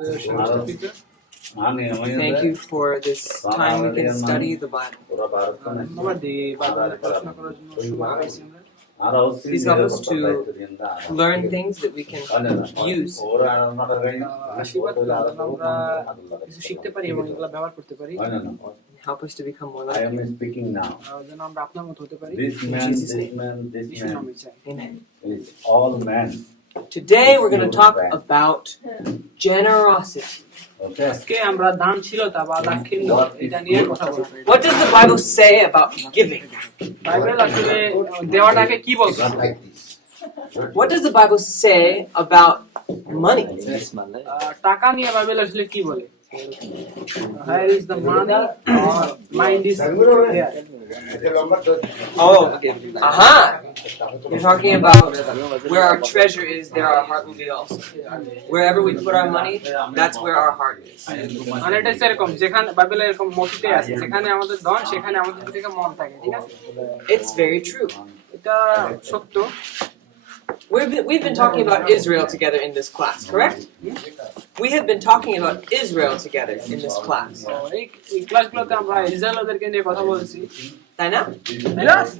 Thank you for this time we can study the Bible. Please help us to learn things that we can use. Help us to become more like I am speaking now. This man Amen. is all men. Today we're going to talk about generosity. Okay. What does the Bible say about giving? What does the Bible say about money? Where is the money? Mind is there. Oh, aha! You're talking about where our treasure is, there our heart will be also. Wherever we put our money, that's where our heart is. It's very true. We've been talking about Israel together in this class, correct? We have been talking about Israel together in this class. Yes.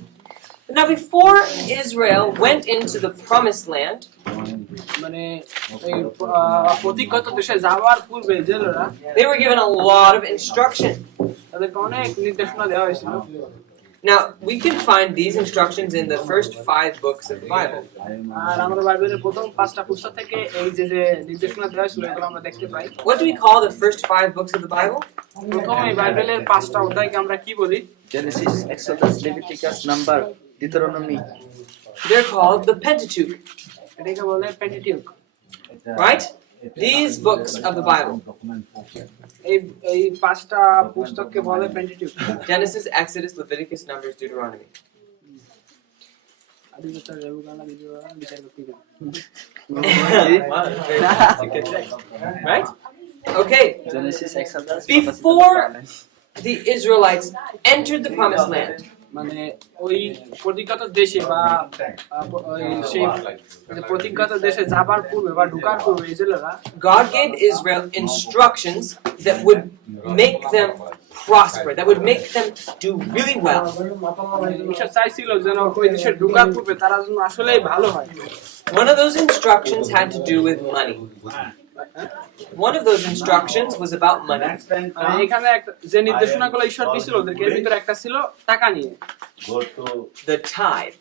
Now, before Israel went into the promised land, they were given a lot of instruction. Now, we can find these instructions in the first 5 books of the Bible. What do we call the first 5 books of the Bible? Genesis, Exodus, Leviticus, Number, Deuteronomy. They're called the Pentateuch. Right? These books of the Bible. Genesis, Exodus, Leviticus, Numbers, Deuteronomy. Right? Okay. Genesis, Exodus. Before the Israelites entered the promised land, God gave Israel instructions that would make them prosper, that would make them do really well. One of those instructions had to do with money. One of those instructions was about money. The tithe.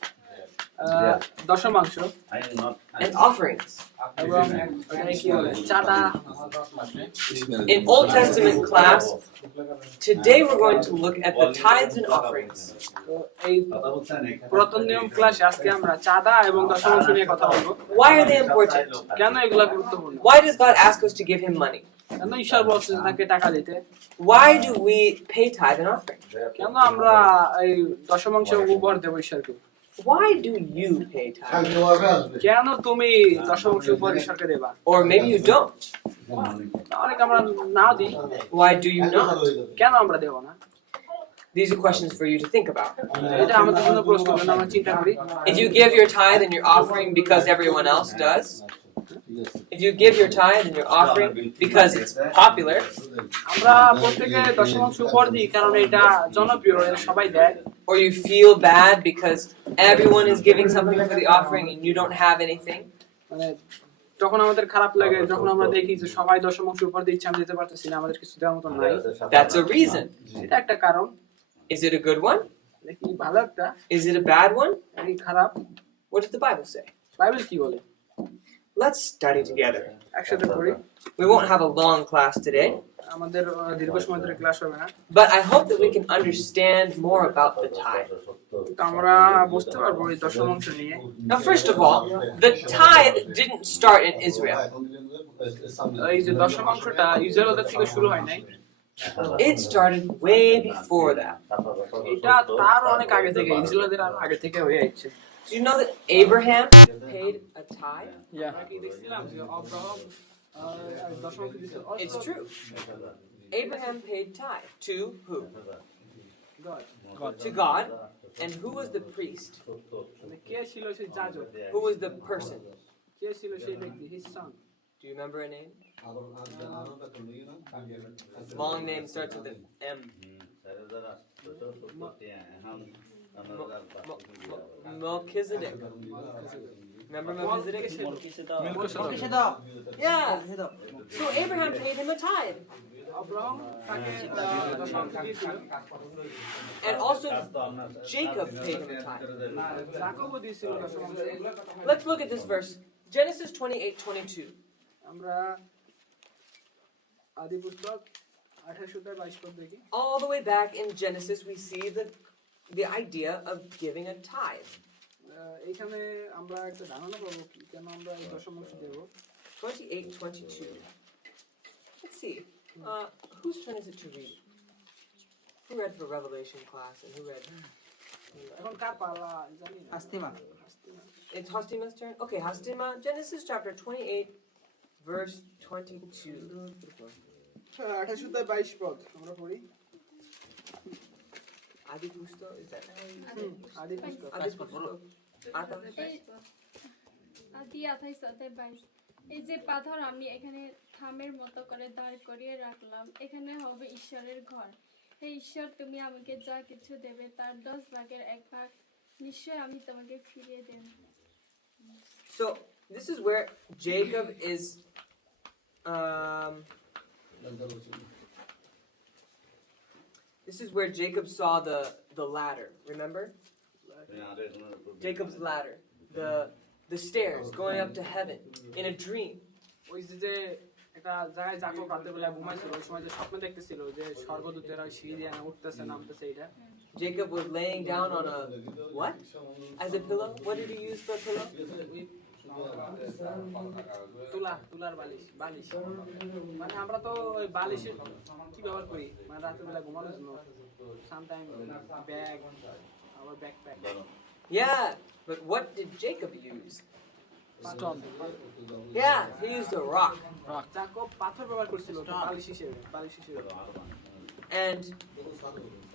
And offerings. In Old Testament class, today we're going to look at the tithes and offerings. Why are they important? Why does God ask us to give Him money? Why do we pay tithe and offering? Why do you pay tithe? Or maybe you don't. Why do you not? These are questions for you to think about. If you give your tithe and your offering because everyone else does, if you give your tithe and your offering because it's popular, or you feel bad because everyone is giving something for the offering and you don't have anything, that's a reason. Is it a good one? Is it a bad one? What does the Bible say? Let's study together. We won't have a long class today, but I hope that we can understand more about the tithe. Now, first of all, the tithe didn't start in Israel. It started way before that. Do you know that Abraham paid a tithe? It's true. Abraham paid tithe to who? To God. And who was the priest? Who was the person? His son. Do you remember a name? Long name starts with an M. Melchizedek. Remember Melchizedek? Yeah. So Abraham paid him a tithe. And also Jacob paid him a tithe. Let's look at this verse. Genesis 28:22. All the way back in Genesis we see the idea of giving a tithe. 28:22. Let's see. Whose turn is it to read? Who read for Revelation class and who read? It's Hastima's turn? Okay, Hastima, Genesis chapter 28, verse 22. Adi Pusto, is that how you say it? Adi Pusto. আদি 28:22 এই যে পাথর আমি এখানে থামের মতো করে দাঁড় করিয়ে রাখলাম এখানে হবে ঈশ্বরের ঘর হে ঈশ্বর তুমি আমাকে যা কিছু দেবে তার 10 ভাগের 1 ভাগ নিশ্চয় আমি তোমাকে ফিরিয়ে দেব So, this is where Jacob is this is where Jacob saw the ladder, remember? Jacob's ladder, the stairs going up to heaven in a dream. একটা জায়গায় যাকো রাতে বেলা ঘুমাইছিল ওই সময় যে স্বপ্ন দেখতেছিল যে স্বর্গদূতেরা সিঁড়ি দিয়ে উঠতেছে নামতেছে এটা Jacob was laying down on a what? As a pillow? What did he use for a pillow? তুলার বালিশ মানে আমরা তো ওই বালিশের কি ব্যবহার করি মানে রাতে বেলা ঘুমানোর জন্য সামটাইম ব্যাগ আবার backpack Yeah, but what did Jacob use? Stone. Yeah, he used a rock. Jacob পাথর ব্যবহার করেছিল বালিশ হিসেবে And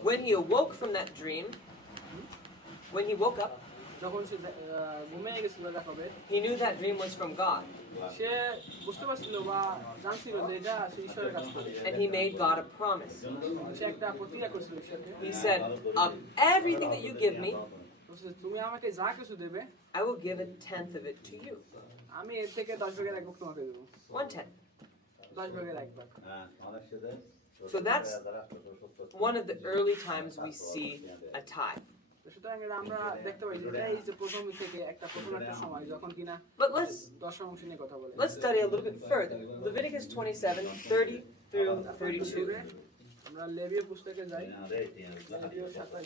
when he awoke from that dream, when he woke up, যখন সে ঘুমিয়ে গেছিল যাকবে he knew that dream was from God. সে বুঝতে পারছিল বা জানছিল যে এটা ঈশ্বরের কাছ থেকে And he made God a promise. সে একটা প্রতিজ্ঞা করেছিল ঈশ্বরকে He said, of everything that you give me, তুমি আমাকে যা কিছু দেবে I will give a tenth of it to you. আমি এর থেকে 10 ভাগের 1 ভাগ তোমাকে দেব 1/10. 10 ভাগের 1 ভাগ So that's one of the early times we see a tithe. সুতরাং আমরা দেখতে পাই যে এই যে প্রথম থেকে একটা সময় যখন কিনা But let's 10 অংশ নিয়ে কথা বলে let's study a little bit further. Leviticus 27:30 through 32. আমরা লেবীয় পুস্তকে যাই লেবীয় 27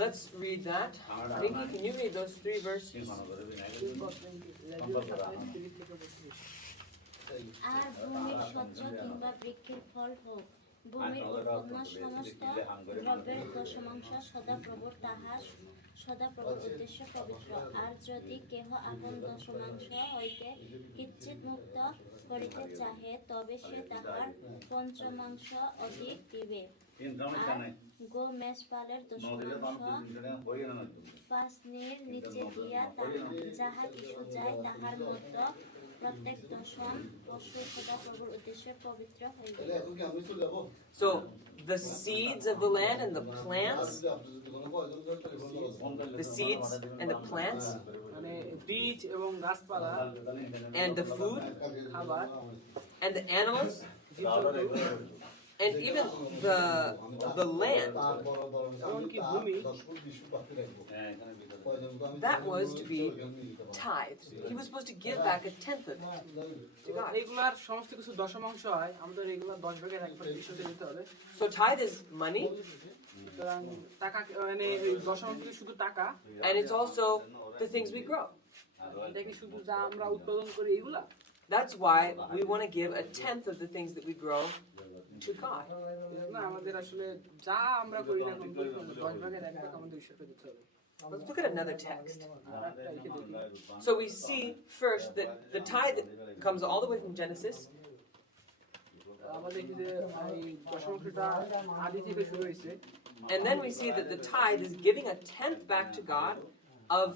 Let's read that. Vicky, can you read those 3 verses? আর ভূমির শস্য কিংবা বৃক্ষের ফল হোক ভূমির উৎপন্ন সমস্ত দ্রব্যের দশমাংশ সদাপ্রভুর তাহার সদাপ্রভুর উদ্দেশ্য পবিত্র আর যদি কেহ আপন দশমাংশ হইতে কিঞ্চিৎ মুক্ত করিতে চাহে তবে সে তাহার পঞ্চমাংশ অধিক দিবে আর গো মেষপালের দশমাংশ পাশনির নিচে দিয়া যাহা কিছু যায় তাহার মতো প্রত্যেক দশম পশু সদাপ্রভুর উদ্দেশ্যে পবিত্র হইবে So the seeds of the land and the plants, মানে বীজ এবং গাছপালা and the food, খাবার and the animals, and even the land, এমনকি ভূমি that was to be tithed. He was supposed to give back a tenth of it to God. এগুলার সমস্ত কিছু দশমাংশ হয় আমাদের এগুলা 10 ভাগের 1 ভাগ বিশুদ্ধ দিতে হবে So tithe is money, সুতরাং টাকা মানে এই দশমাংশ শুধু টাকা and it's also the things we grow. এটা কি শুধু যা আমরা উৎপাদন করি এগুলা That's why we want to give a tenth of the things that we grow to God. না আমাদের আসলে যা আমরা করি না কোন 10 ভাগের 1 ভাগ আমাদের ঈশ্বরকে দিতে হবে Let's look at another text. So we see first that the tithe comes all the way from Genesis. আমাদের দেখি যে এই দশমাংশটা আদি থেকে শুরু হয়েছে And then we see that the tithe is giving a tenth back to God of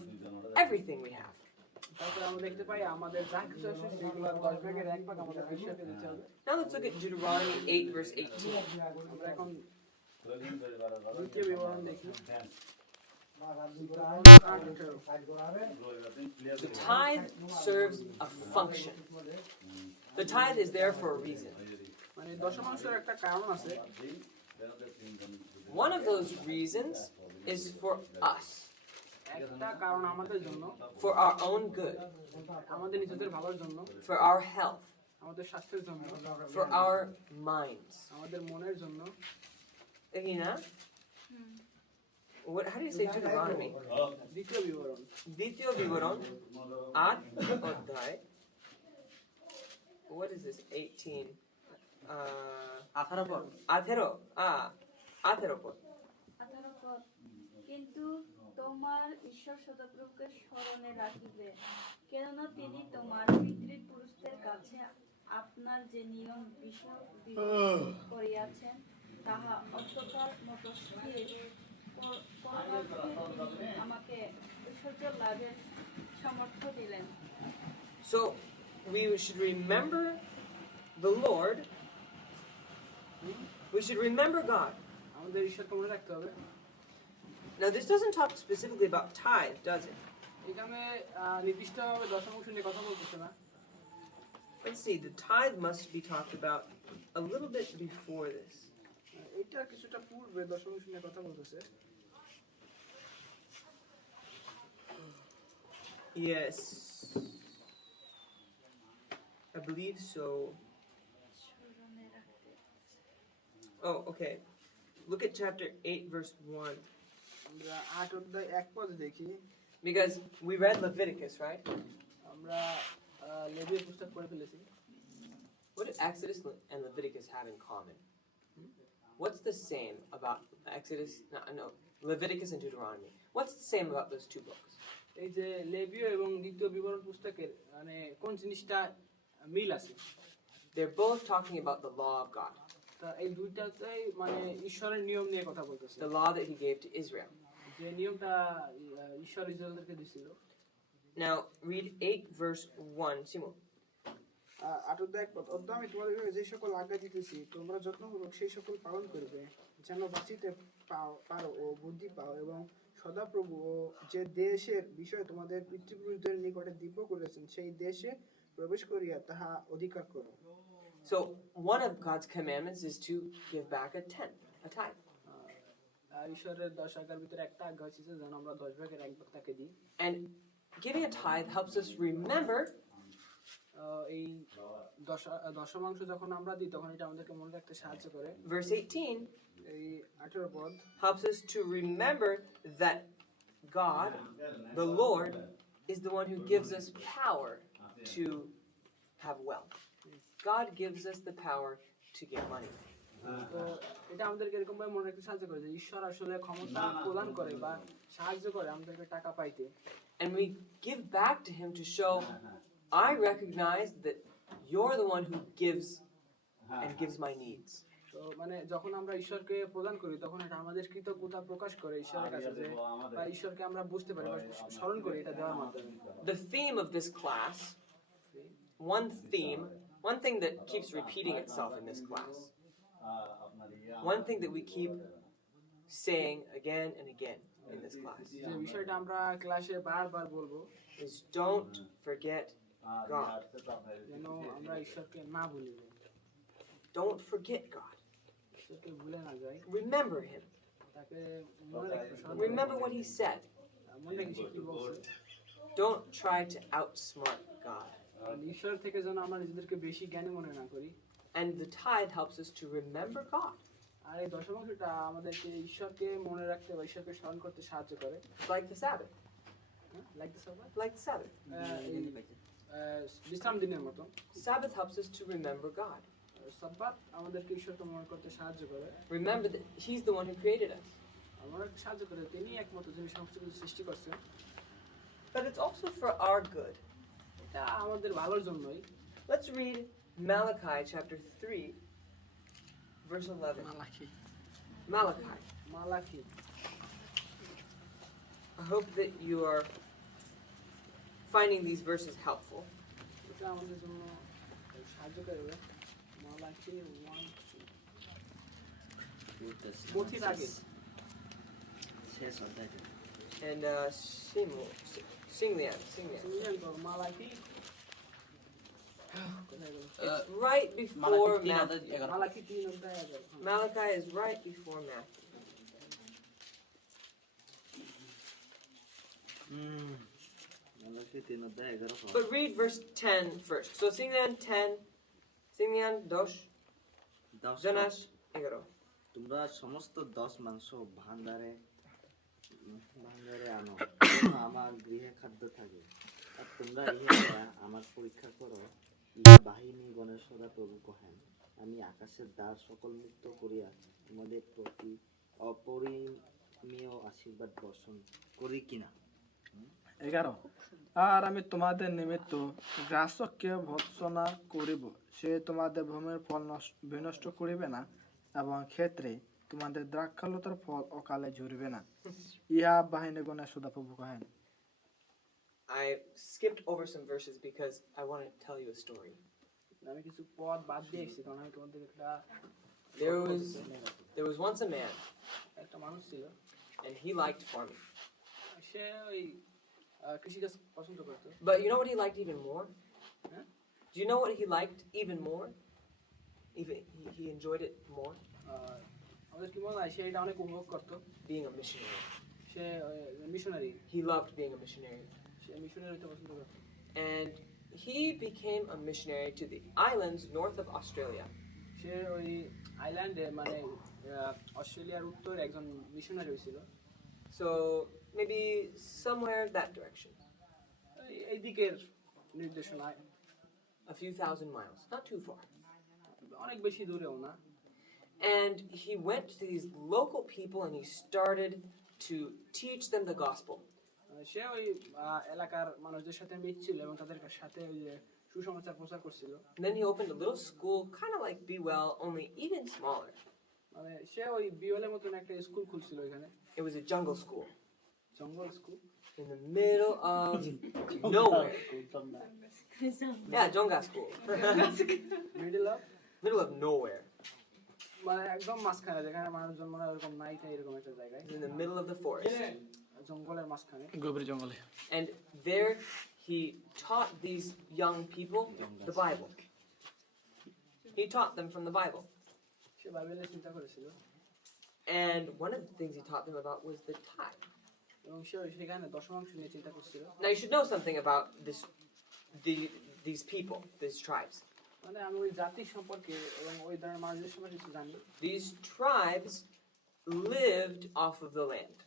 everything we have. তারপরে আমরা দেখতে পাই আমাদের যা কিছু আছে সেগুলোর 10 ভাগের 1 ভাগ আমাদের ঈশ্বরকে দিতে হবে। Now let's look at Deuteronomy 8 verse 18. আমরা এখন দ্বিতীয় বিবরণ দেখি। The tithe serves a function. The tithe is there for a reason. মানে দশমাংশের একটা কারণ আছে। One of those reasons is for us, একটা কারণ আমাদের জন্য, for our own good, আমাদের নিজেদের ভালোর জন্য, for our health, আমাদের স্বাস্থ্যের জন্য, for our minds. আমাদের মনের জন্য। Egina? How do you say Deuteronomy? দ্বিতীয় বিবরণ। Dityo Vivaron, Ad Oddai. What is this? 18. আঠারো Athero. Atheropod. 18 পদ। কিন্তু তোমার ঈশ্বর সদাপ্রভুকে স্মরণে রাখিবে, কেননা তিনি তোমার পিতৃপুরুষদের কাছে আপনার যে নিয়ম বিষয় করিয়াছেন তাহা অত্যকার মতো স্থির করবার্থে তিনি আমাকে ঐশ্বর্য লাভের সামর্থ্য দিলেন। So we should remember the Lord. We should remember God. আমাদের ঈশ্বরকে মনে রাখতে হবে। Now this doesn't talk specifically about tithe, does it? এখানে নির্দিষ্টভাবে দশমাংশ নিয়ে কথা বলতেছে না। Let's see, the tithe must be talked about a little bit before this. এটা কিছুটা পূর্বে দশমাংশ নিয়ে কথা বলতেছে। Yes. I believe so. Oh, okay. Look at chapter 8 verse 1. আমরা 8 অধ্যায় 1 পদ দেখি। Because we read Leviticus, right? আমরা লেবীয় পুস্তক পড়ে ফেলেছি। What do Exodus and Leviticus have in common? What's the same about Exodus? No, Leviticus and Deuteronomy. What's the same about those two books? এই যে লেবীয় এবং দ্বিতীয় বিবরণ পুস্তকের মানে কোন জিনিসটা মিল আছে? They're both talking about the law of God. তা এই দুইটাতেই মানে ঈশ্বরের নিয়ম নিয়ে কথা বলতেছে। The law that he gave to Israel. যে নিয়মটা ঈশ্বর ইসরায়েলদেরকে দিয়েছিল। Now read 8 verse 1, Simon. 8 অধ্যায় 1 পদ। অধ্যায় আমি তোমাদেরকে যে সকল আজ্ঞা দিতেছি তোমরা যত্নপূর্বক সেই সকল পালন করবে, যেন বাঁচিতে পারো ও বুদ্ধি পাও এবং সদাপ্রভু ও যে দেশের বিষয়ে তোমাদের পিতৃপুরুষদের নিকটে দিব্য করেছেন সেই দেশে প্রবেশ করিয়া তাহা অধিকার করো। So one of God's commandments is to give back a tenth, a tithe. ঈশ্বরের 10 আজ্ঞার ভিতরে একটা আজ্ঞা হচ্ছে যেন আমরা 10 ভাগের 1 ভাগ তাকে দিই। And giving a tithe helps us remember এই দশমাংশ যখন আমরা দিই তখন এটা আমাদেরকে মনে রাখতে সাহায্য করে। verse 18 এই 18 পদ helps us to remember that God, the Lord, is the one who gives us power to have wealth. God gives us the power to get money. তো এটা আমাদেরকে এরকম ভাবে মনে রাখতে সাহায্য করে যে ঈশ্বর আসলে ক্ষমতা প্রদান করে বা সাহায্য করে আমাদেরকে টাকা পাইতে। And we give back to him to show, I recognize that you're the one who gives and gives my needs. তো মানে যখন আমরা ঈশ্বরকে প্রদান করি তখন এটা আমাদের কৃতজ্ঞতা প্রকাশ করে ঈশ্বরের কাছে যে বা ঈশ্বরকে আমরা বুঝতে পারি বা স্মরণ করি এটা দেওয়ার মাধ্যমে। The theme of this class, one thing that keeps repeating itself in this class, one thing that we keep saying again and again in this class, যে বিষয়টা আমরা ক্লাসে বারবার বলবো is don't forget God. যেন আমরা ঈশ্বরকে না ভুলি। Don't forget God. ঈশ্বরকে ভুলে না যাই। Remember him. তাকে মনে রাখতে সাহায্য Remember what he said. মনে রাখি সে কি বলছে। Don't try to outsmart God. ঈশ্বর থেকে যেন আমরা নিজেদেরকে বেশি জ্ঞানী মনে না করি। And the tithe helps us to remember God. আর এই দশমাংশটা আমাদেরকে ঈশ্বরকে মনে রাখতে বা ঈশ্বরকে স্মরণ করতে সাহায্য করে। Like the Sabbath. Like the Sabbath, Like the Sabbath. বিশ্রাম দিনের মতো। Sabbath helps us to remember God. সাব্বাত আমাদেরকে ঈশ্বরকে মনে করতে সাহায্য করে। Remember that he's the one who created us. আমাদেরকে সাহায্য করে তিনি একমাত্র যিনি সমস্ত কিছু সৃষ্টি করছেন। But it's also for our good. এটা আমাদের ভালোর জন্যই। Let's read Malachi chapter 3 verse 11. Malachi. মালাকি। I hope that you are finding these verses helpful. এটা আমাদের জন্য সাহায্য করবে। মালাকি 1 মথির আগে। শেষ অধ্যায়টা। And sing the end. শুনলেন তো মালাকি It's right before Matthew. মালাকি 3:11 Malachi is right before Matthew. মালাকি 3 অধ্যায় 11 পদ। But read verse 10 first. So sing the end 10, sing the end 10, 10 Jonas 11. তোমরা সমস্ত 10 মাংস ভান্ডারে আনো, যেন আমার গৃহে খাদ্য থাকে। আর তোমরা ইহা আমার পরীক্ষা করো, ইহা বাহিনীগণের সদাপ্রভু কহেন, আমি আকাশের দ্বার সকল মুক্ত করিয়া তোমাদের প্রতি অপরিমেয় আশীর্বাদ বর্ষণ করি কিনা। 11 আর আমি তোমাদের নিমিত্ত গ্রাসককে ভৎসনা করিব, সে তোমাদের ভূমির ফল বিনষ্ট করিবে না, এবং ক্ষেত্রে তোমাদের দ্রাক্ষালতার ফল অকালে ঝরিবে না, ইহা বাহিনীগণের সদাপ্রভু কহেন। I skipped over some verses because I want to tell you a story. আমি কিছু পদ বাদ দিয়ে এসেছি কারণ আমি তোমাদের একটা There was once a man, একটা মানুষ ছিল and he liked farming. সে ওই কৃষিকাজ পছন্দ করতো But you know what he liked even more? Huh? Do you know what he liked even more? Even he enjoyed it more? আমাদের কি মনে হয় সে এটা অনেক উপভোগ করতো Being a missionary. Say missionary He loved being a missionary. Say missionary হতে পছন্দ করতো And he became a missionary to the islands north of Australia. সে ওই আইল্যান্ডে মানে অস্ট্রেলিয়ার উত্তরে একজন মিশনারি হয়েছিল So maybe somewhere that direction. এই দিকের নির্দেশনায় A few thousand miles. Not too far. অনেক বেশি দূরেও না And he went to these local people and he started to teach them the gospel. সে ওই এলাকার মানুষদের সাথে মিশছিল এবং তাদের সাথে ওই যে সুসমাচার প্রচার করছিল And then he opened a little school, kind of like Be Well, only even smaller. মানে সে ওই বিওলের মতন একটা স্কুল খুলছিল এখানে It was a jungle school জঙ্গল school in the middle of nowhere. Yeah, Jonga school. Middle of Middle of nowhere. মানে একদম মাঝখানে যেখানে মানুষজন মানে ওরকম নাই তাই এরকম একটা জায়গায় In the middle of the forest. জঙ্গলের মাঝখানে গভীর জঙ্গলে। And there he taught these young people the Bible. He taught them from the Bible. সে বাইবেলের চিন্তা করেছিল And one of the things he taught them about was the tithe. এবং সে সেখানে দশমাংশ নিয়ে চিন্তা করছিল Now you should know something about these people, these tribes. মানে আমি ওই জাতির সম্পর্কে এবং ওই ধরনের মানুষদের সম্পর্কে কিছু জানি These tribes lived off of the land.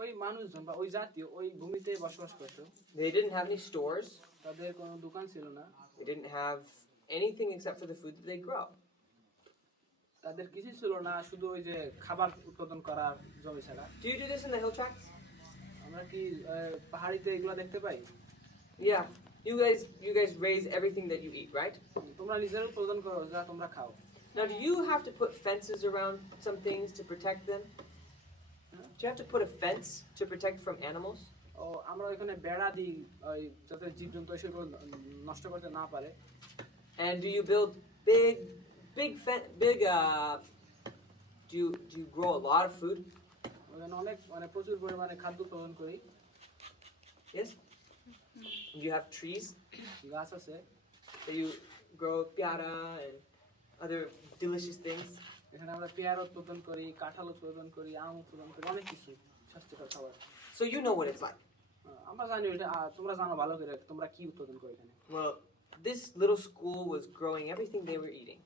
ওই মানুষজন বা ওই জাতি ওই ভূমিতে বসবাস করতো They didn't have any stores. তাদের কোনো দোকান ছিল না They didn't have anything except for the food that they grow. তাদের কিছু ছিল না শুধু ওই যে খাবার উৎপাদন করার জমি ছাড়া Do you do this in the hill tracts? আমরা কি পাহাড়িতে এগুলো দেখতে পাই Yeah. You guys raise everything that you eat, right? তোমরা নিজেরা উৎপাদন করো যা তোমরা খাও Now, do you have to put fences around some things to protect them? Do you have to put a fence to protect from animals? ও আমরা ওইখানে বেড়া দিই ওই যাতে জীবজন্তু এসে এগুলো নষ্ট করতে না পারে And do you build do you grow a lot of food? ওখানে অনেক মানে প্রচুর পরিমাণে খাদ্য উৎপাদন করি Yes? Do you have trees গাছ আছে that you grow piara and other delicious things? এখানে আমরা পেয়ারা উৎপাদন করি কাঁঠাল উৎপাদন করি আম উৎপাদন করি অনেক কিছু স্বাস্থ্যকর খাবার So you know what it's like. আমরা জানি এটা তোমরা জানো ভালো করে তোমরা কি উৎপাদন করো এখানে Well, this little school was growing everything they were eating.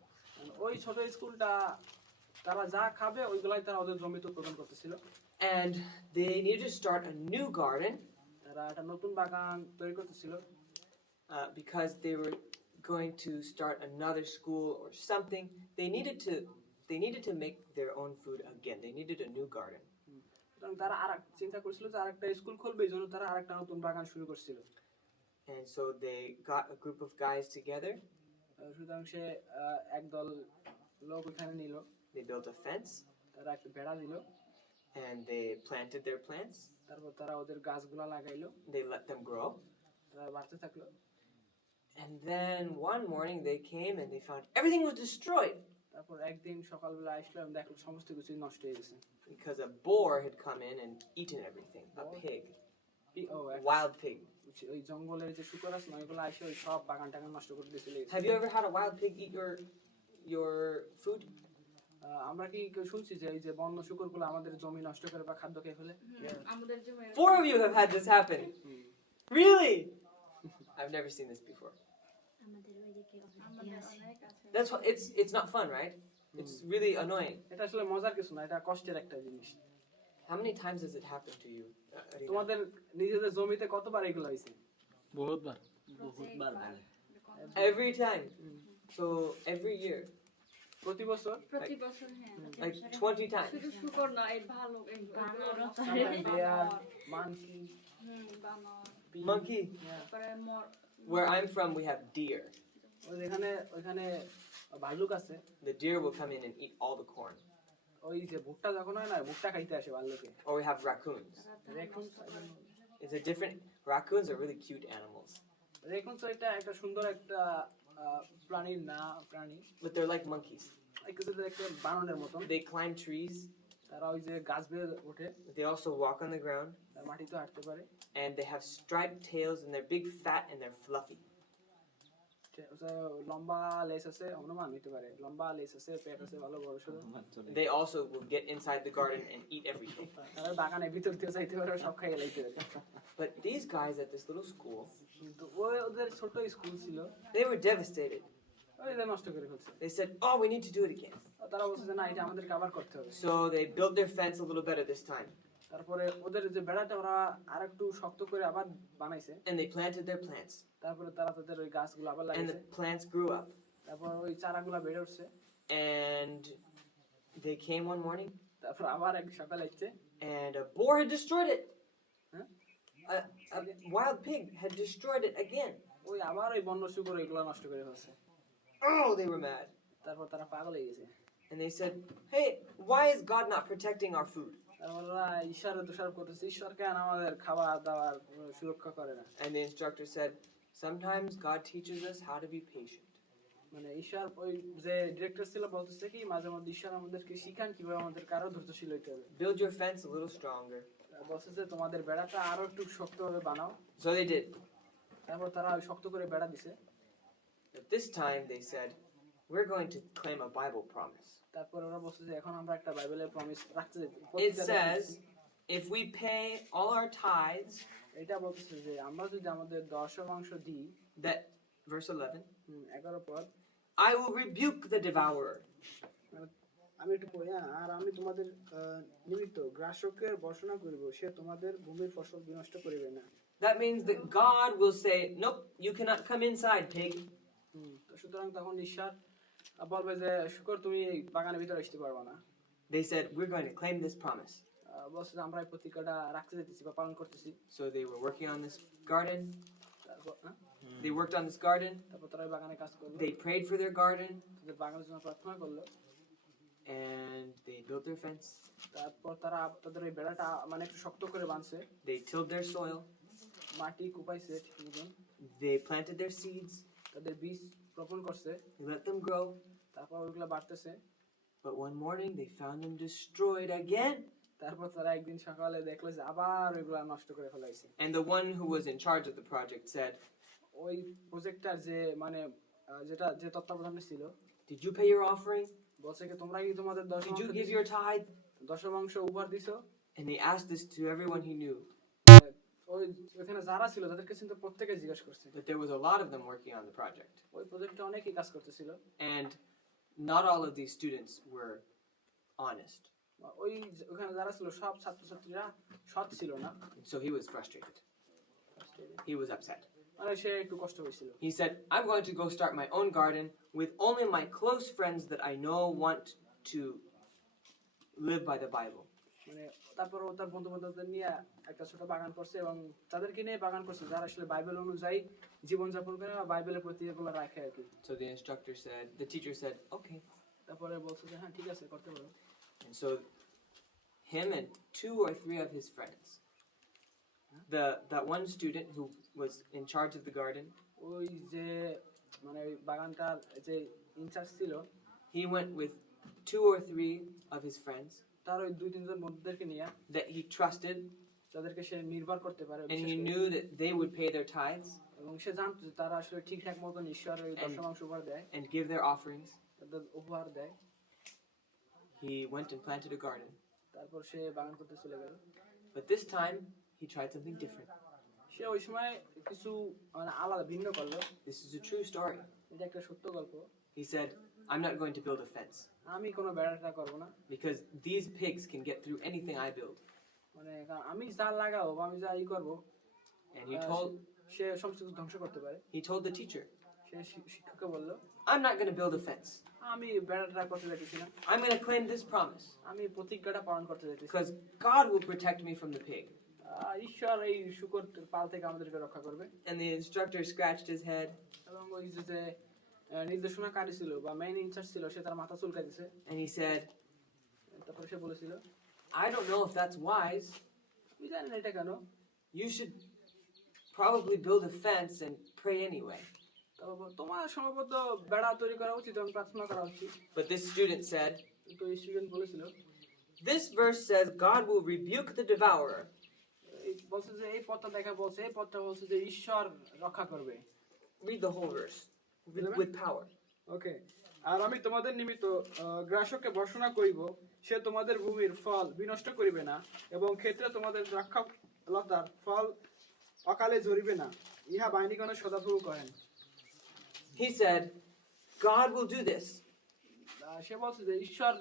ওই ছোট স্কুলটা তারা যা খাবে ওইগুলাই তারা ওদের জমিতে উৎপাদন করতেছিল And they needed to start a new garden তারা একটা নতুন বাগান তৈরি করতেছিল because they were going to start another school or something. They needed to make their own food again. They needed a new garden. সুতরাং তারা চিন্তা করছিল যে আরেকটা স্কুল খুলবে এই জন্য তারা আরেকটা নতুন বাগান শুরু করছিল And so they got a group of guys together. সুতরাং সে একদল লোক ওখানে নিল They built a fence তারা একটা বেড়া দিল And they planted their plants. তারপর তারা ওদের গাছগুলা লাগাইলো, They let them grow. তারা বাড়তে থাকলো। And then one morning they came and they found everything was destroyed তারপর একদিন সকালবেলা আসলো এবং দেখলো সমস্ত কিছু নষ্ট হয়ে গেছে। because a boar had come in and eaten everything. A pig. O A wild pig. ওই জঙ্গলের যে শুকর আছে না, ওইগুলো আসে ওই সব বাগান টাগান নষ্ট করে দিয়ে চলে গেছে। Have you ever had a wild pig eat your food? আমরা কি কেউ শুনছি যে এই যে বন্য শুকরগুলো আমাদের জমি নষ্ট করে বা খাদ্য খেয়ে ফেলে? আমাদের জমি 4 of you have had this happen. Really? I've never seen this before. আমাদের ওইদিকে আমাদের অনেক আছে। That's what it's not fun, right? It's really annoying. এটা আসলে মজার কিছু না, এটা কষ্টের একটা জিনিস। How many times has it happened to you? Arina? তোমাদের নিজেদের জমিতে কতবার এগুলো হয়েছে? বহুতবার। বহুতবার বলে। Every time. So every year, প্রতি বছর প্রতি বছর হ্যাঁ। like 20 times. শুধু শুকর না, এই ভালো এই ভালো বেয়ার, মানকি, বানর, Monkey. তারপরে মর, Where I'm from, we have deer. ওইখানে ভাল্লুক আছে। The deer will come in and eat all the corn. ওই যে ভুট্টা যখন হয় না, ভুট্টা খাইতে আসে ভাল্লুকে। Or we have raccoons. Raccoon It's a different. Raccoons are really cute animals, raccoon তো এটা একটা সুন্দর একটা প্রাণীর প্রাণী। but they're like monkeys. কিছু একটা বানরের মতন। They climb trees. তারা ওই যে গাছ বেয়ে ওঠে, They also walk on the ground, তার মাটিতে হাঁটতে পারে। and they have striped tails, and they're big, fat, and they're fluffy. লম্বা লেজ আছে, অনুমান হইতে পারে লম্বা লেজ আছে, পেট আছে ভালো বড় সড়ো। They also will get inside the garden and eat everything. তারা বাগানের ভিতর দিয়ে যাইতে পারে, সব খাইয়ে লাইতে পারে। But these guys at this little school, কিন্তু ওদের ছোট স্কুল ছিল, they were devastated. ওই যে নষ্ট করে ফেলছে। They said, "Oh, we need to do it again." তারা বলছে যে না, এটা আমাদের কভার করতে হবে। So they built their fence a little better this time, তারপরে ওদের যে বেড়াটা ওরা আরেকটু শক্ত করে আবার বানাইছে। and they planted their plants, তারপরে তারা তাদের ওই গাছগুলো আবার and লাগাইছে। the plants grew up. তারপর ওই চারাগুলো বেড়ে উঠছে। And they came one morning, তারপর আবার এক সকালে আসছে, and a boar had destroyed it. Huh? A wild pig had destroyed it again. ওই আবার ওই বন্য শুকর এগুলো নষ্ট করে ফেলছে। Oh, they were mad. তারপর তারা পাগল হয়ে গেছে। And they said, "Hey, why is God not protecting our food?" তারপর ওরা ঈশ্বরের দোষারোপ করতেছে, ঈশ্বর কেন আমাদের খাবার দাবার সুরক্ষা করে না? And the instructor said, "Sometimes God teaches us how to be patient." মানে ঈশ্বর ওই যে ডিরেক্টর ছিল বলতেছে কি, মাঝে মধ্যে ঈশ্বর আমাদেরকে শিখান কিভাবে আমাদের কারো ধৈর্যশীল হইতে হবে। Build your fence a little stronger. বলছে যে তোমাদের বেড়াটা আরো একটু শক্তভাবে বানাও। So they did. তারপর তারা ওই শক্ত করে বেড়া দিছে। But this time they said, "We're going to claim a Bible promise." তারপর ওরা বলছে যে এখন আমরা একটা বাইবেলের প্রমিস রাখতে যাচ্ছি। It says, if we pay all our tithes, এটা বলতেছে যে আমরা যদি আমাদের 10% দিই, that, verse 11, 11 পদ, I will rebuke the devourer. আমি একটু পড়ি, আর আমি তোমাদের নিমিত্ত গ্রাসকের বর্ষনা করিব, সে তোমাদের ভূমির ফসল বিনষ্ট করিবে না। That means that God will say, "Nope, you cannot come inside, pig." তো সুতরাং তখন ঈশ্বর বলবে যে শুকর তুমি এই বাগানের ভিতরে আসতে পারবে না। They said, "We're going to claim this promise." বলছে যে আমরা এই প্রতিজ্ঞাটা রাখতে যেতেছি বা পালন করতেছি। So they were working on this garden. তারপর They worked on this garden. তারপর তারা এই বাগানে কাজ করলো, They prayed for their garden, তাদের বাগানের জন্য প্রার্থনা করলো। and they built their fence. তারপর তারা তাদের এই বেড়াটা মানে একটু শক্ত করে বাঁধছে, They tilled their soil. মাটি কুপাইছে ঠিক মতন, They planted their seeds. তাদের বীজ রোপণ করছে, They let them grow. তারপর ওইগুলো বাড়তেছে। But one morning they found them destroyed again. তারপর তারা একদিন সকালে দেখলো যে আবার ওইগুলা নষ্ট করে ফেলাইছে। And the one who was in charge of the project said, ওই প্রজেক্টটার যে মানে যেটা যে তত্ত্বাবধানে ছিল, "Did you pay your offering? বলছে কি তোমরা কি তোমাদের Did you give your tithe?" দশমাংশ উপহার দিছো? And they asked this to everyone he knew. ওই ওখানে যারা ছিল তাদেরকে কিন্তু প্রত্যেকে জিজ্ঞেস করছে। But there was a lot of them working on the project. ওই প্রজেক্টে অনেকেই কাজ করতেছিল। And not all of these students were honest. ওই ওখানে যারা ছিল সব ছাত্রছাত্রীরা সৎ ছিল না। So he was frustrated. He was upset. মানে সে একটু কষ্ট হয়েছিল। He said, "I'm going to go start my own garden with only my close friends that I know want to live by the Bible." মানে তারপর ও তার বন্ধু বান্ধবদের নিয়ে একটা ছোট বাগান করছে এবং তাদেরকে নিয়ে বাগান করছে যারা আসলে বাইবেল অনুযায়ী জীবনযাপন করে বা বাইবেলের প্রতি এগুলো রাখে আর কি। So the teacher said, "Okay." তারপরে বলছে যে হ্যাঁ ঠিক আছে করতে পারো। And so him and 2 or 3 of his friends. That one student who was in charge of the garden, ওই যে মানে ওই বাগানটার যে ইনচার্জ ছিল, he went with 2 or 3 of his friends তার ওই 2-3 জন বন্ধুদেরকে নিয়ে, that he trusted, যাদেরকে সে নির্ভর করতে পারে, and he knew that they would pay their tithes এবং সে জানতো যে তারা আসলে ঠিকঠাক মতন ঈশ্বরের দশমাংশ উপহার দেয়, and give their offerings. তাদের উপহার দেয়। He went and planted a garden. তারপর সে বাগান করতে চলে গেল। But this time, he tried something different. সে ওই সময় কিছু মানে আলাদা ভিন্ন করলো। This is a true story. এটা একটা সত্য গল্প। He said, I'm not going to build a fence আমি কোনো বেড়াটা করবো না, because these pigs can get through anything I build. মানে আমি যা লাগাবো বা আমি যা করবো, And he told সে সমস্ত কিছু ধ্বংস করতে পারে। the teacher, সে শিক্ষককে বলল, I'm not going to build a fence. আমি বেড়াটা করতে যাইতেছি না, I'm going to claim this promise আমি প্রতিজ্ঞাটা পালন করতে যাইতেছি, because God will protect me from the pig. ঈশ্বর এই শূকর পাল থেকে আমাদেরকে রক্ষা করবে। And the instructor scratched his head এবং ওই যে নির্দেশনাকারী ছিল বা মেইন ইনচার্জ ছিল, সে তার মাথা চুলকাই দিছে। and he said, তারপরে সে বলেছিল, I don't know if that's wise. আমি জানি না এটা কেন, You should probably build a fence and pray anyway. তারপর তোমার সম্ভবত বেড়া তৈরি করা উচিত এবং প্রার্থনা করা উচিত। But this student said, তো এই স্টুডেন্ট বলেছিল, this verse says God will rebuke the devourer. এই বলছে যে এই পথটা দেখা বলছে, এই পথটা বলছে যে ঈশ্বর রক্ষা করবে। Read the whole verse with power. ওকে, আর আমি তোমাদের নিমিত্ত গ্রাসককে ভর্ৎসনা করিব, সে তোমাদের ভূমির ফল বিনষ্ট করিবে না এবং ক্ষেত্রে তোমাদের দ্রাক্ষালতার ফল অকালে ঝরিবে না, ইহা বাহিনীগণের সদাপ্রভু কহেন। He said, God will do this. সে বলছে যে ঈশ্বর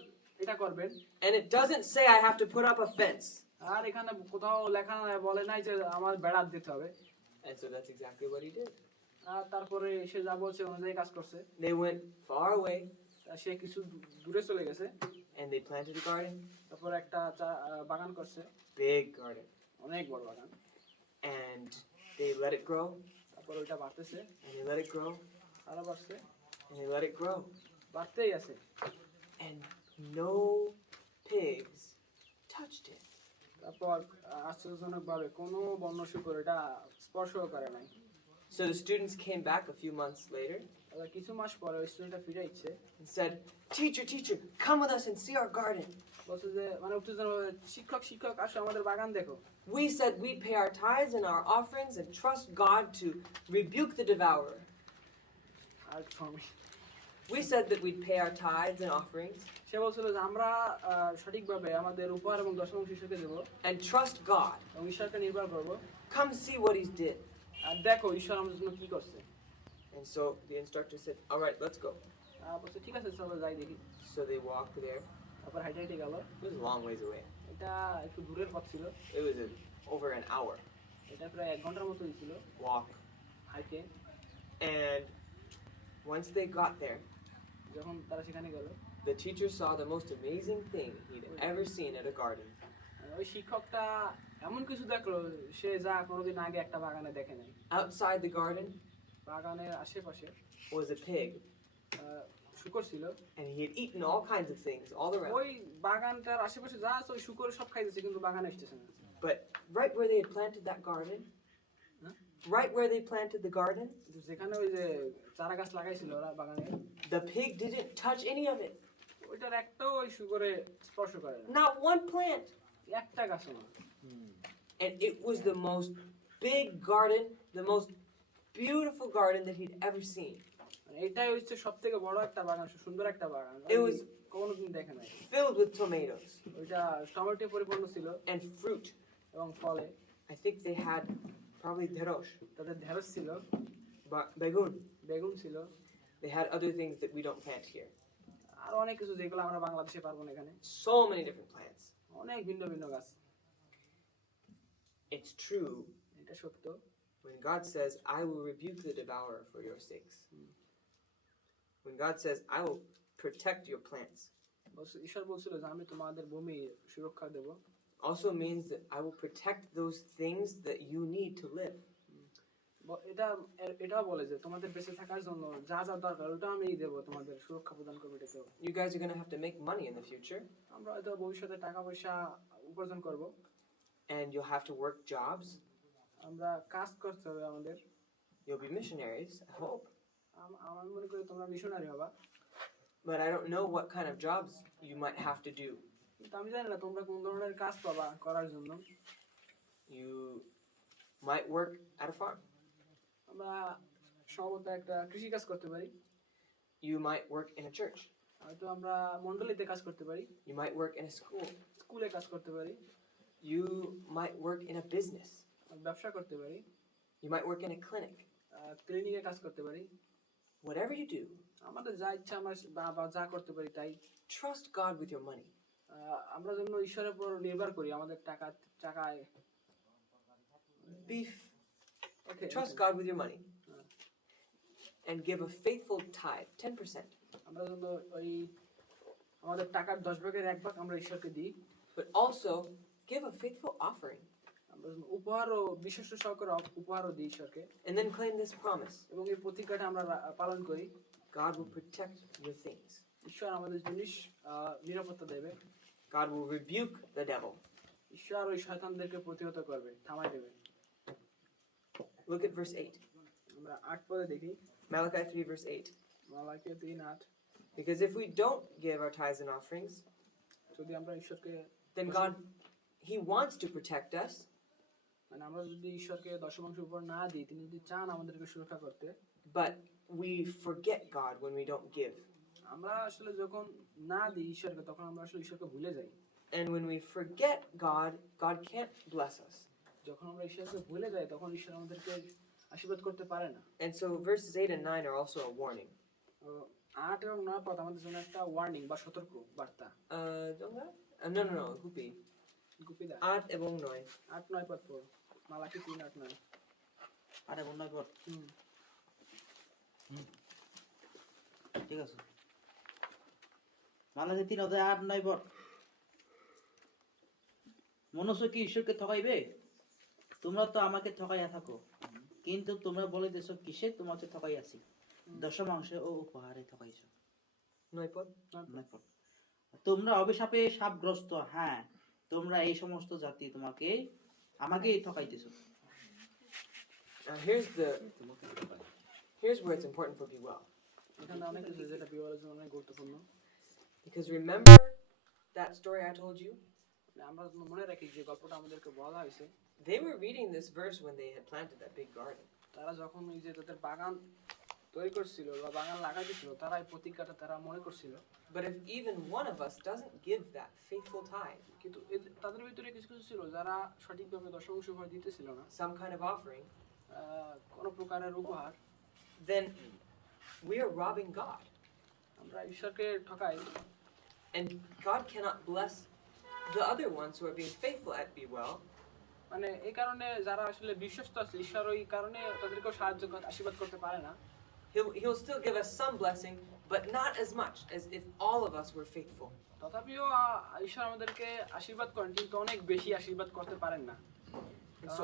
এটা করবেন। And it doesn't say I have to put up a fence. আর এখানে কোথাও লেখা বলে নাই যে আমার বেড়া দিতে হবে। And so that's exactly what he did. আর তারপরে সে যা বলছে অনুযায়ী কাজ করছে। They went far away সে কিছু দূরে চলে গেছে, and they planted a garden, তারপর একটা বাগান করছে, big garden. অনেক বড় বাগান। And they let it grow, তারপর ওইটা বাড়তেছে, and they let it grow, আরো বাড়ছে, and they let it grow. বাড়তেই আছে। And no pigs touched it. তারপর আশ্চর্যজনক ভাবে কোনো বন্য শূকর এটা স্পর্শও করে নাই। So the students came back a few months later এবার কিছু মাস পরে ওই স্টুডেন্টটা ফিরে আসছে, and said, Teacher, come with us and see our garden. বলছে যে মানে উত্তেজনা, শিক্ষক আসো আমাদের বাগান দেখো। We said we'd pay our tithes and our offerings and trust God to rebuke the devourer. R We said that we'd pay our tithes and offerings সে বলছিল যে আমরা সঠিকভাবে আমাদের উপহার এবং দশমাংশ ঈশ্বরকে দেবো and trust God. এবং ঈশ্বরকে নির্ভর করবো। Come see what He did. আর দেখো ঈশ্বর আমাদের জন্য কি করছে। And so the instructor said, all right, let's go. বলছে ঠিক আছে চলো যাই দেখি। So they walked there. তারপর হাইটে হাইটে গেল। It was a long ways away. এটা একটু দূরের পথ ছিল। It was over an hour এটা প্রায় 1 ঘন্টার মতো ছিল walk. হাইটে। And once they got there, যখন তারা সেখানে গেল, the teacher saw the most amazing thing he'd ever seen at a garden. ওই শিক্ষকটা এমন কিছু দেখলো সে যা কোনোদিন আগে একটা বাগানে দেখে নাই। Outside the garden বাগানের আশেপাশে was a pig, শূকর ছিল, and he had eaten all kinds of things all around. ওই বাগানটার আশেপাশে যা আছে ওই শূকর সব খাইতেছে কিন্তু বাগানে আসতেছে না। But right where they had planted that garden, right where they planted the garden, যেখানে ওই যে চারা গাছ লাগাইছিল ওরা বাগানে, the pig didn't touch any of it. ওইটার একটাও ওই শূকরে স্পর্শ করে না, Not one plant. একটা গাছও না। And it was the most big garden, the most beautiful garden that he'd ever seen. এটাই হচ্ছে সবথেকে বড় একটা বাগান, সুন্দর একটা বাগান, It was কোনোদিন দেখে নাই। filled with tomatoes ওইটা টমেটো পরিপূর্ণ ছিল and fruit. এবং ফলে। I think they had probably ঢেঁড়স, তাদের ঢেঁড়স ছিল, begun. বেগুন ছিল, They had other things that we don't plant here. আর অনেক কিছু যেগুলো আমরা বাংলাদেশে পারবো না এখানে। So many different plants. অনেক ভিন্ন ভিন্ন গাছ। It's true এটা সত্য when God says, I will rebuke the devourer for your sakes. When God says, I will protect your plants. ঈশ্বর বলছিল যে আমি তোমাদের ভূমি সুরক্ষা দেব। Also means that I will protect those things that you need to live. এটাও বলে যে তোমাদের বেঁচে থাকার জন্য যা যা দরকার ওটা আমি দেবো, তোমাদের সুরক্ষা প্রদান করবো এটাকেও। You guys are going to have to make money in the future, আমরা হয়তো ভবিষ্যতে টাকা পয়সা উপার্জন করব, and you'll have to work jobs. আমরা কাজ করতে হবে আমাদের। You'll be missionaries, I hope. আমি মনে করি তোমরা মিশনারি হবা, But I don't know what kind of jobs you might have to do. কিন্তু আমি জানি না তোমরা কোন ধরনের কাজ পাবা করার জন্য। You might work at a farm. আমরা সম্ভবত একটা কৃষি কাজ করতে পারি, You might work in a church. হয়তো আমরা মণ্ডলীতে কাজ করতে পারি, You might work in a school. স্কুলে কাজ করতে পারি, You might work in a business. ব্যবসা করতে পারি, You might work in a clinic. ক্লিনিকে কাজ করতে পারি। Whatever you do, আমাদের যা ইচ্ছা আমরা বা যা করতে পারি তাই। trust God with your money. আমরা যেন ঈশ্বরের উপর নির্ভর করি আমাদের টাকায়। Okay, Trust okay. God with your money. And give a faithful tithe, 10%. আমরা যেন ওই আমাদের টাকার 10 ভাগের 1 ভাগ আমরা ঈশ্বরকে দিই। But also give a faithful offering. আমরা যেন উপহারও বিশেষ সহকারে উপহারও দিই ঈশ্বরকে, And then claim this promise. এবং এই প্রতিজ্ঞাটা আমরা পালন করি। God will protect your things. ঈশ্বর আমাদের জিনিস নিরাপত্তা দেবে। God will rebuke the devil. ঈশ্বর ওই শয়তানদেরকে প্রতিহত করবে, থামাই দেবে। Look at verse 8. আমরা 8 পদে দেখি, Malachi 3 verse 8. মালাকি 3:8। Because if we don't give our tithes and offerings, যদি আমরা ঈশ্বরকে then God, He wants to protect us, মানে আমরা যদি ঈশ্বরকে দশমাংশ উপর না দিই, তিনি যদি চান আমাদেরকে সুরক্ষা করতে, but we forget God when we don't give. আমরা আসলে যখন না দিই ঈশ্বরকে, তখন আমরা আসলে ঈশ্বরকে ভুলে যাই। And when we forget God, God can't bless us. যখন আমরা ঈশ্বরকে ভুলে যাই, তখন ঈশ্বর আমাদেরকে আশীর্বাদ করতে পারে না। And so verses 8 and 9 are also a warning. 8 এবং 9 পদ আমাদের জন্য একটা ওয়ার্নিং বা সতর্ক বার্তা। No, Hupi. গুপিদা 8 এবং 9. 8-9 পদ পড়ো, মালাকি 3:8-9। আরে বন্যা পর ঠিক আছে। মালাকি 3:8-9 পর। মনুষ্য কি ঈশ্বরকে ঠকাইবে? তোমরা তো আমাকে ঠকাইয়া থাকো, কিন্তু তোমরা বলিতেছ কিসে তোমাকে ঠকাইয়াছি? দশমাংশে ও উপহারে ঠকাইছ। 9 পদ. তোমরা অভিশাপে শাপগ্রস্ত, হ্যাঁ তোমরা এই সমস্ত জাতি আমাকেই ঠকাইতেছ। Here's where it's important for be well. এখানে অনেক কিছু যেটা বিবাহের জন্য অনেক গুরুত্বপূর্ণ। Because remember that story I told you? আমরা মনে রাখি যে গল্পটা আমাদেরকে বলা হয়েছে, They were reading this verse when they had planted that big garden. তারা যখন এই যে তাদের বাগান তৈরি করছিল বা বাগান লাগাইছিল, তারা এই প্রতিজ্ঞাটা তারা মনে করছিল। But if even one of us doesn't give that faithful tithe, কিন্তু তাদের ভিতরে কিছু কিছু ছিল যারা সঠিকভাবে দশমাংশ উপহার দিতেছিল না, some kind of offering, কোন প্রকারের উপহার, then we are robbing God. আমরা ঈশ্বরকে ঠকাই। And God cannot bless the other ones who are being faithful at Be Well. মানে এই কারণে যারা আসলে বিশ্বস্ত আছে, ঈশ্বর ওই কারণে তাদেরকে আশীর্বাদ করতে পারে না। He'll still give us some blessing, but not as much as if all of us were faithful. তথাপিও ঈশ্বর আমাদেরকে আশীর্বাদ করেন, কিন্তু অনেক বেশি আশীর্বাদ করতে পারেন না।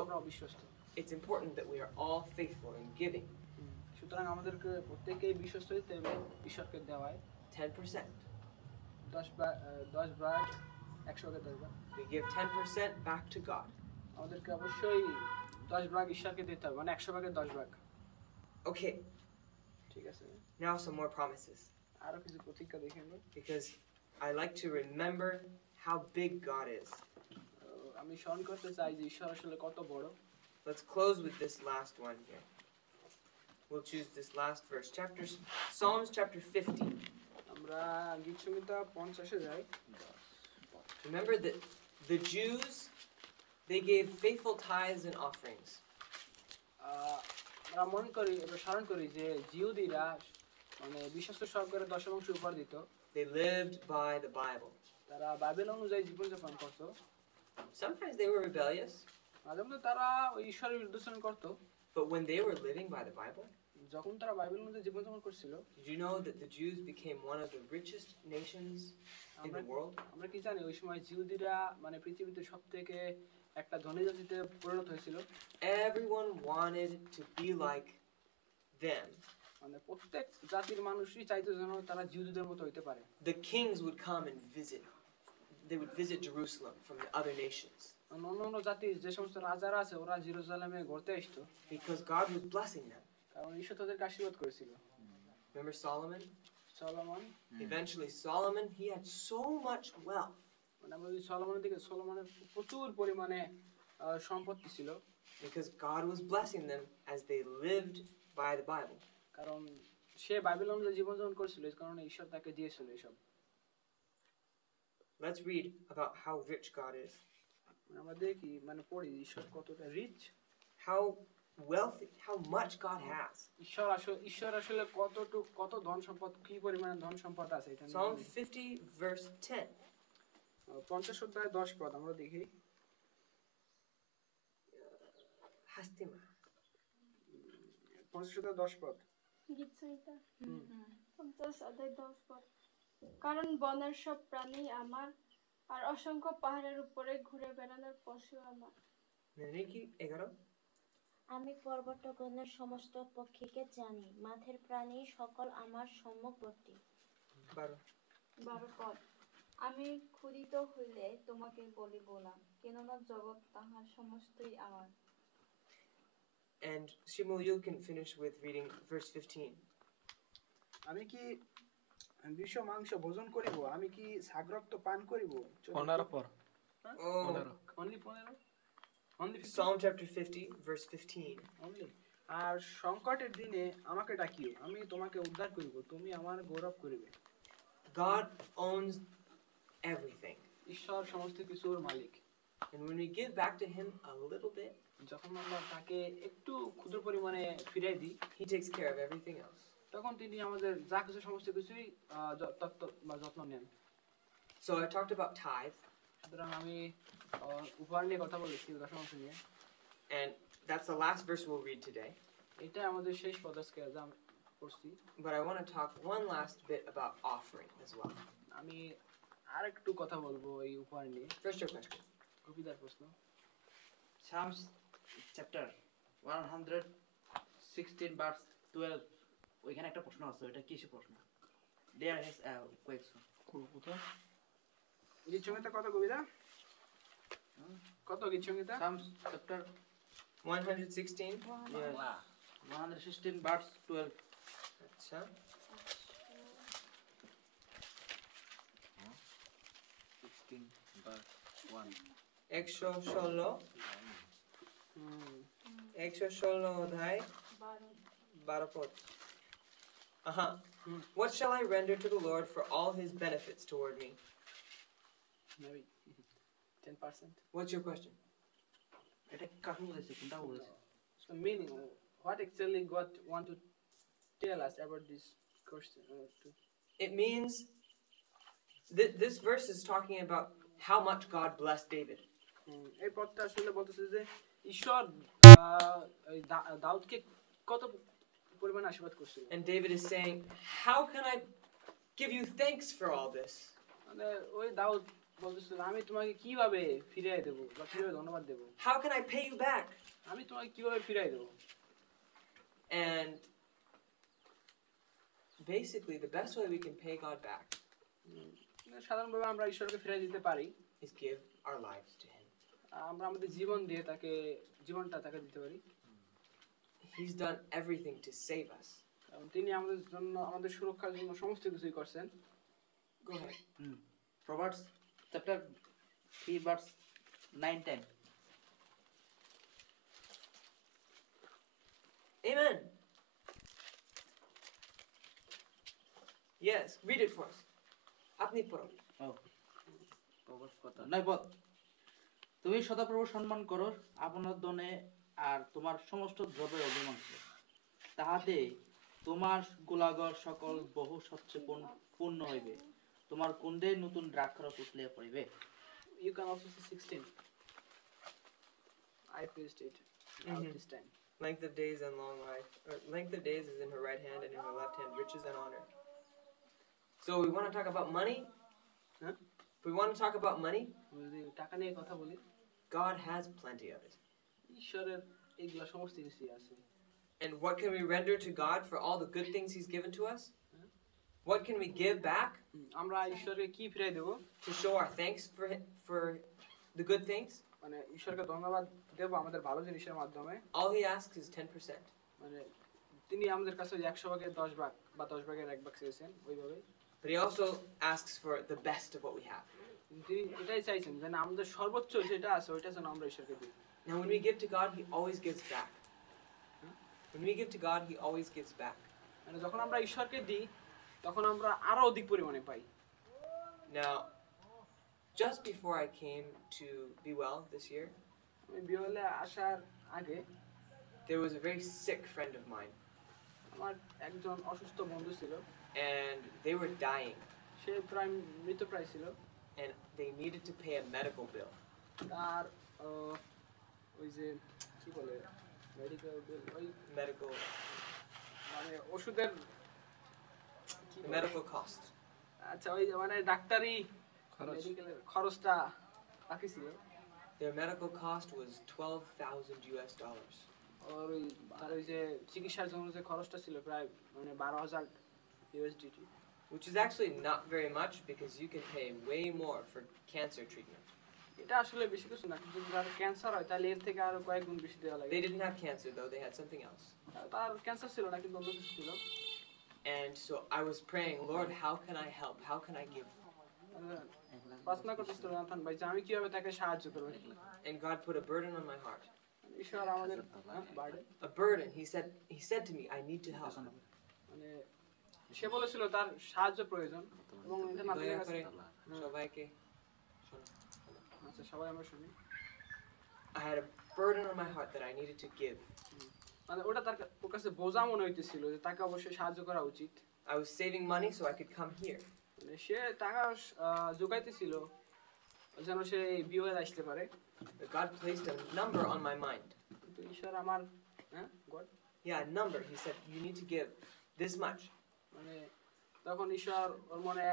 আমরা অবিশ্বস্ত। It's important that we are all faithful in giving. সুতরাং আমাদেরকে প্রত্যেককেই বিশ্বস্ত হতে হবে ঈশ্বরকে দেওয়ায়। 10%. 10 ভাগ 100 ভাগ 10 ভাগ। We give 10% back to God. আমাদেরকে অবশ্যই 10 ভাগ ঈশ্বরকে দিতে হবে, মানে 100 ভাগের 10 ভাগ। Okay, ঠিক আছে। now some more promises. আরো কিছু প্রতিজ্ঞা দেখে নেব, Because I like to remember how big God is. আমি স্মরণ করতে চাই যে ঈশ্বর আসলে কত বড়। Let's close with this last one here. We'll choose this last verse. Psalms chapter 50. আমরা গীত সংহিতা 50 এ যাই। Remember that the Jews, they gave faithful tithes and offerings. আমরা মনে করি, স্মরণ করি যে জিহুদীরা মানে বিশ্বস্ত সহকারে দশমাংশ উপহার দিত। They lived by the Bible. তারা বাইবেল অনুযায়ী জীবনযাপন করত। Sometimes they were rebellious, মাঝে মধ্যে তারা ওই ঈশ্বরের বিরুদ্ধাচরণ করত। but when they were living by the Bible, যখন তারা বাইবেল অনুযায়ী জীবনযাপন করছিল, did you know that the Jews became one of the richest nations in the world? আমরা কি জানি ওই সময় জিহুদীরা মানে পৃথিবীতে সবথেকে একটা ধনী জাতিতে পরিণত হয়েছিল। Everyone wanted to be like them. মানে প্রত্যেক জাতির মানুষই চাইতো যেন তারা জিহুদীদের মতো হইতে পারে। The kings would come and visit. They would visit Jerusalem from the other nations অন্য জাতির যে সমস্ত রাজারা আছে ওরা জেরুজালেমে ঘুরতে আসতো, because God was blessing them. কারণ ঈশ্বর তাদেরকে আশীর্বাদ করেছিল। Remember Solomon? Solomon, Eventually, Solomon, he had so much wealth. মানে আমরা যদি সলোমনের দিকে, সলোমনের প্রচুর পরিমাণে সম্পত্তি ছিল, Because God was blessing them as they lived by the Bible. কারণ সে বাইবেল অনুযায়ী জীবনযাপন করেছিল, এই কারণে ঈশ্বর তাকে দিয়েছিল এসব। Let's read about how rich God is. আমরা দেখি, মানে পড়ি ঈশ্বর কতটা rich, How wealthy, how much God has. ঈশ্বর আসলে কত ধন সম্পদ, কি পরিমাণে ধন সম্পদ আছে এটা নিয়ে Psalm বলি। 50, verse 10. 50 অধ্যায় 10 পদ আমরা দেখি। Hastima. 50 অধ্যায় 10 পদ। গীত সংহিতা 50 অধ্যায় 10 পদ। কারণ বনের সব প্রাণী আমার, আর অসংখ্য পাহাড়ের উপরে ঘুরে বেড়ানোর পশু আমার। Neniki, 11. আমি পর্বতগণের সমস্ত পক্ষীকে জানি, মাঠের প্রাণী সকল আমার সম্মুখবর্তী। 12. 12 পদ। আমি ক্ষুধিত হইলে তোমাকে বলিব না, কেননা জগৎ তাহার সমস্তই আমার। And Shimul, you can finish with reading verse 15. আমি কি বিষ মাংস ভোজন করিব, আমি কি ছাগরক্ত পান করিব? 15 পর। Oh, only 15, only Psalm chapter 50, verse 15. Only. আর সংকটের দিনে আমাকে ডাকিও, আমি তোমাকে উদ্ধার করিব, তুমি আমার গৌরব করিবে। God owns everything. ঈশ্বর সমস্ত কিছুর মালিক। And when we give back to Him a little bit, যখন আমরা তাকে একটু ক্ষুদ্র পরিমাণে ফিরিয়ে দিই, He takes care of everything else. তখন তিনি আমাদের যা কিছু সমস্ত কিছুই যত্ন নেন। So I talked about tithe, সুতরাং আমি উপহার নিয়ে কথা বলেছি, দশমাংশ নিয়ে। and that's the last verse we'll read today. এটা আমাদের শেষ পদ আজকে যা আমি পড়ছি। But I want to talk one last bit about offering as well. আমি আরেকটু কথা বলবো এই উপহার নিয়ে। First your question. কবিতার প্রশ্ন। Psalms chapter 116 verse 12, ওইখানে একটা প্রশ্ন আছে, ওইটা কিসের প্রশ্ন? There is a question. কোথায়? গীত সংহিতা কত কবিতা? কত গীত সংহিতা? Psalms chapter 116. yes, 116 verse 12. Acha. 16 verse 1. 116. 116 অধ্যায় 12 পদ। What shall I render to the Lord for all His benefits toward me? Maybe 10%. What's your question? এটা কাকে বলেছে, কোনটা বলেছে? So meaning, what actually God want to tell us about this question? It means this verse is talking about how much God blessed David. এই পদটা আসলে বলতেছে যে ঈশ্বর দাউদকে কত পরিমাণে আশীর্বাদ করছিল। And David is saying, how can I give you thanks for all this? মানে ওই দাউদ বলতেছিল, আমি তোমাকে কিভাবে ফিরিয়ে দেব বা কিভাবে ধন্যবাদ দেব? How can I pay you back? আমি তোমাকে কিভাবে ফিরিয়ে দেব? And basically, the best way we can pay God back সাধারণভাবে আমরা ঈশ্বরকে ফিরিয়ে দিতে পারি is give our lives to Him. আমরা আমাদের জীবন দিয়ে জীবনটা তাকে দিতে পারি। He's done everything to save us. কারণ তিনি আমাদের জন্য, আমাদের সুরক্ষার জন্য সমস্ত কিছুই করছেন। Go ahead. Proverbs chapter 3 verse 9-10. Amen. Yes, read it for us. Apni paro. Proverbs কথা 9 পদ। তুমি সদাপ্রভু সম্মান করো আপনার ধনে আর তোমার সমস্ত দ্রব্যের অভিমাংশ, তাহাতে তোমার গোলাগর সকল বহু স্বচ্ছ পূর্ণ হইবে, তোমার কুণ্ডে নতুন দ্রাক্ষারস উতলিয়া পড়িবে। You can also see 16. I faced it out this time. Length of days and long life. Length of days is in her right hand, and in her left hand riches and honor. So we want to talk about money? Huh? We want to talk about money? যদি টাকা নিয়ে কথা বলি, God has plenty of it. ঈশ্বরের এইগুলা সমস্ত কিছুই আছে। And what can we render to God for all the good things He's given to us? What can we give back আমরা ঈশ্বরকে কি ফিরিয়ে দেব? to show our thanks for the good things? মানে ঈশ্বরকে ধন্যবাদ দেব আমাদের ভালো জিনিসের মাধ্যমে। All He asks is 10%. মানে তিনি আমাদের কাছে 100 ভাগের 10 ভাগ বা 10 ভাগের 1 ভাগ চেয়েছেন ওইভাবে। But He also asks for the best of what we have. তিনি এটাই চাইছেন যে আমাদের সর্বোচ্চ যেটা আছে ওইটা যেন আমরা ঈশ্বরকে দিই। Now, when we give to God, He always gives back. When we give to God, He always gives back. মানে যখন আমরা ঈশ্বরকে দিই তখন আমরা আরো অধিক পরিমাণে পাই। Now, just before I came to Be Well this year, আমি বিয়েলে আসার আগে there was a very sick friend of mine, আমার একজন অসুস্থ বন্ধু ছিল, and they were dying, সে প্রায় মৃতপ্রায় ছিল। and they needed to pay a medical bill. তার ওই যে কি বলে মেডিকেল বিল, ওই Medical, মানে ওষুধের কি বলে? medical cost. আচ্ছা ওই যে মানে ডাক্তারি মেডিকেলের খরচটা বাকি ছিল। Their medical cost was $12,000. আর ওই তার ওই যে চিকিৎসার জন্য যে খরচটা ছিল প্রায় মানে 12,000 USDT, Which is actually not very much because you can pay way more for cancer treatment. এটা আসলে বেশি কিছু না, যদি তার ক্যান্সার হয় তাহলে এর থেকে আরো কয়েক গুণ বেশি দেওয়া লাগে। They didn't have cancer though, they had something else. তার ক্যান্সার ছিল না কিন্তু অন্য কিছু ছিল। And so I was praying, Lord, how can I help? How can I give? প্রার্থনা করতেছিল নাথান ভাই যে আমি কিভাবে তাকে সাহায্য করব। And God put a burden on my heart. ঈশ্বর আমাদের বাড়ে A burden. He said to me, I need to help. মানে সে বলেছিল তার সাহায্য প্রয়োজন এবং এটা নাথানের দয়া কাছে। করে সবাইকে শোনো। আচ্ছা সবাই আমরা শুনি। I had a burden on my heart that I needed to give. মানে ওটা তার ওর কাছে বোঝা মনে হইতেছিল যে তাকে অবশ্যই সাহায্য করা উচিত। I was saving money so I could come here. মানে সে টাকা জোগাইতেছিল যেন সে এই বিয়ে আসতে পারে। But God placed a number on my mind. কিন্তু ঈশ্বর আমার god Yeah, a number. He said, you need to give this much. মানে তখন ঈশ্বর ওর মনে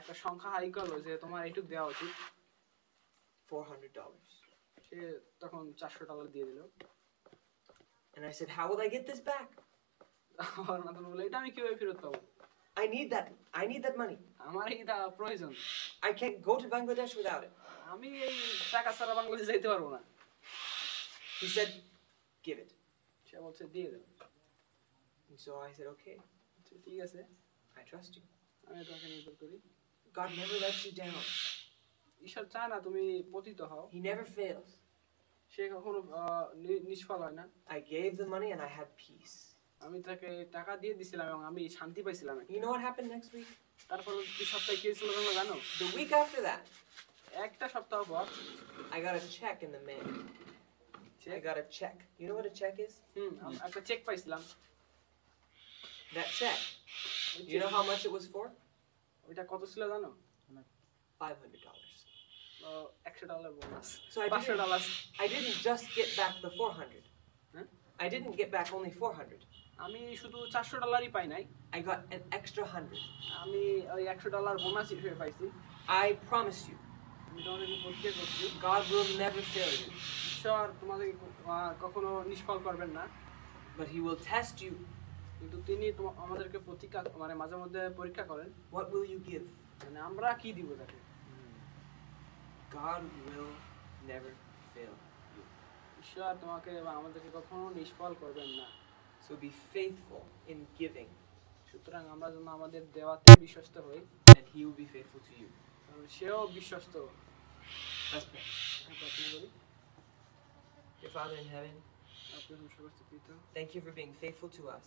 একটা সংখ্যা হাই করলো যে তোমার এইটুক দেওয়া উচিত। $400. সে তখন $400 দিয়ে দিল। And I said, how will I get this back? আমার নাথান বলে এটা আমি কিভাবে ফেরত পাবো? I need that money. আমার এটা প্রয়োজন। I can't go to Bangladesh without it. আমি এই টাকা ছাড়া বাংলাদেশে যাইতে পারবো না। He said, give it. সে বলছে দিয়ে দাও। And so I said, okay, ঠিক আছে I trust you. আমি তোমাকে নির্ভর করি। God never lets you down. ঈশ্বর চায় না তুমি পতিত হও। He never fails. সে কখনো নিষ্ফল হয় না। I gave the money and I had peace. আমি তাকে টাকা দিয়ে দিছিলাম এবং আমি শান্তি পাইছিলাম। You know what happened next week? তারপর কি সপ্তাহে কি হয়েছিল তোমরা জানো? The week after that, একটা সপ্তাহ পর I got a check in the mail. I got a check. You know what a check is? একটা চেক পাইছিলাম। That check. You know how much it was for? ওইটা কত ছিল জানো? $500. $100 bonus. So $500। I didn't just get back the 400. Huh? I didn't get back only 400. আমি শুধু $400 পাই নাই, I got an extra 100. আমি ওই $100 বোনাস হিসেবে পাইছি। I promise you, আমি তোমাদেরকে প্রতিজ্ঞা করছি God will never fail you, ঈশ্বর তোমাদেরকে কখনো নিষ্ফল করবেন না, but He will test you. কিন্তু তিনি আমাদেরকে প্রতিজ্ঞা মানে মাঝে মধ্যে পরীক্ষা করেন। What will you give? মানে আমরা কি দিব তাকে? God will never fail you. ঈশ্বর তোমাকে বা আমাদেরকে কখনো নিষ্ফল করবেন না। So be faithful in giving, সুতরাং আমরা যেন আমাদের দেওয়াতে বিশ্বস্ত হই, and He will be faithful to you. কারণ সেও বিশ্বস্ত। Let's pray. প্রার্থনা করি। Dear Father in heaven, আপনি সমস্ত পিতা, thank you for being faithful to us.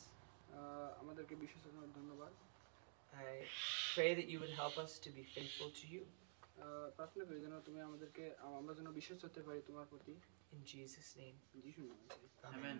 আমাদেরকে বিশ্বস্ত জন্য ধন্যবাদ। I pray that you would help us to be faithful to you. প্রার্থনা করি যেন তুমি আমাদেরকে আমরা যেন বিশ্বস্ত হতে পারি তোমার প্রতি। In Jesus' name. যিশুর নামে। Amen.